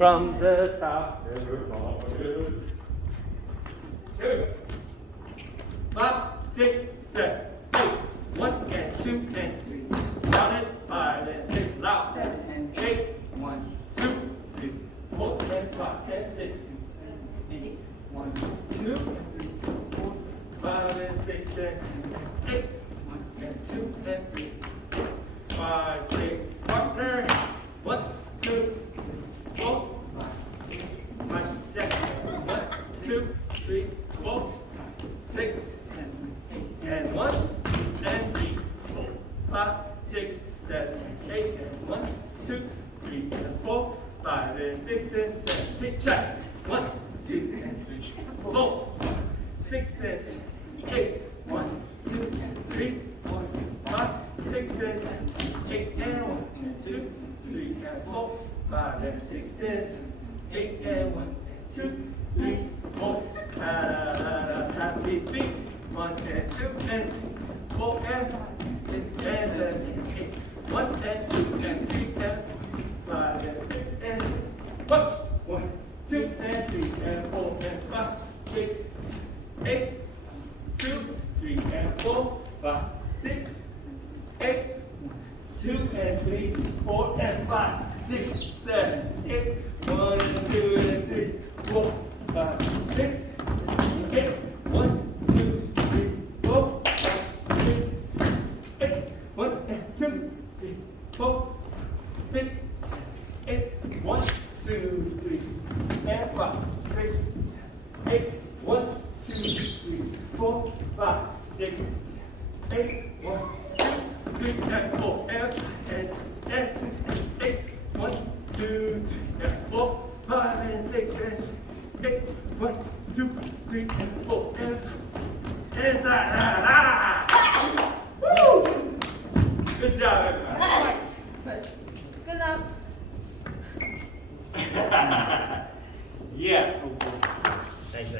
from the top. Here we go. 5, 6, 7, 8. 1 and 2 and 3. Count it. 5 and 6. Loud. 7 and 8. 1, 2, 3, 4 and 5 and 6. 8, 1, 2 and 3, 4, 5 and 6 and 7, 8. 1 and 2 and 3. 5, 6. Partner. 1, 2, 4, 5, 6. Mike Jack. 1, 2, 3, 4, 6, 7, 8, and 1, 2 and 3, 4, 5, 6, 7, 8, and 1, 2, 3, and 4, 5, and 6, and 7. Tick check. 1, 2, and 3, 4, 6, and 8. 1, 2, and 3, 4, 5, 6, and 7, 8, and 1, and 2, 3, and 4, 5, and 6, and 7, 8, and 1, 2, 3, 4. Happy feet. 1 and 2 and 4 and 6 and 7 and 8. 1 and 2 and 3 and 5 and 6 and 7. 1, 2 and 3 and 4 and 5, 6, 8, 2, 3 and 4, 5, 6, 8, 2 and 3, 4 and 5, 6, 7, 8. 1 and 2 and 3, 4, 5, 6, 8. 1, 2, 3, 4, 5, 6, 8. 1 and 2, 3, 4, 6, 8. 1, 2, 3, and 5, 6, 8. 1, 2, 3, 4, 5, 6, 8. 1, 2, 3, and 4, and 8. 1, 2, 3, and 4, 5, and 6, and 8. 1, 2, 3, and 4, and 5. And woo! Good job, everybody. Nice. But good enough. Yeah. Thanks.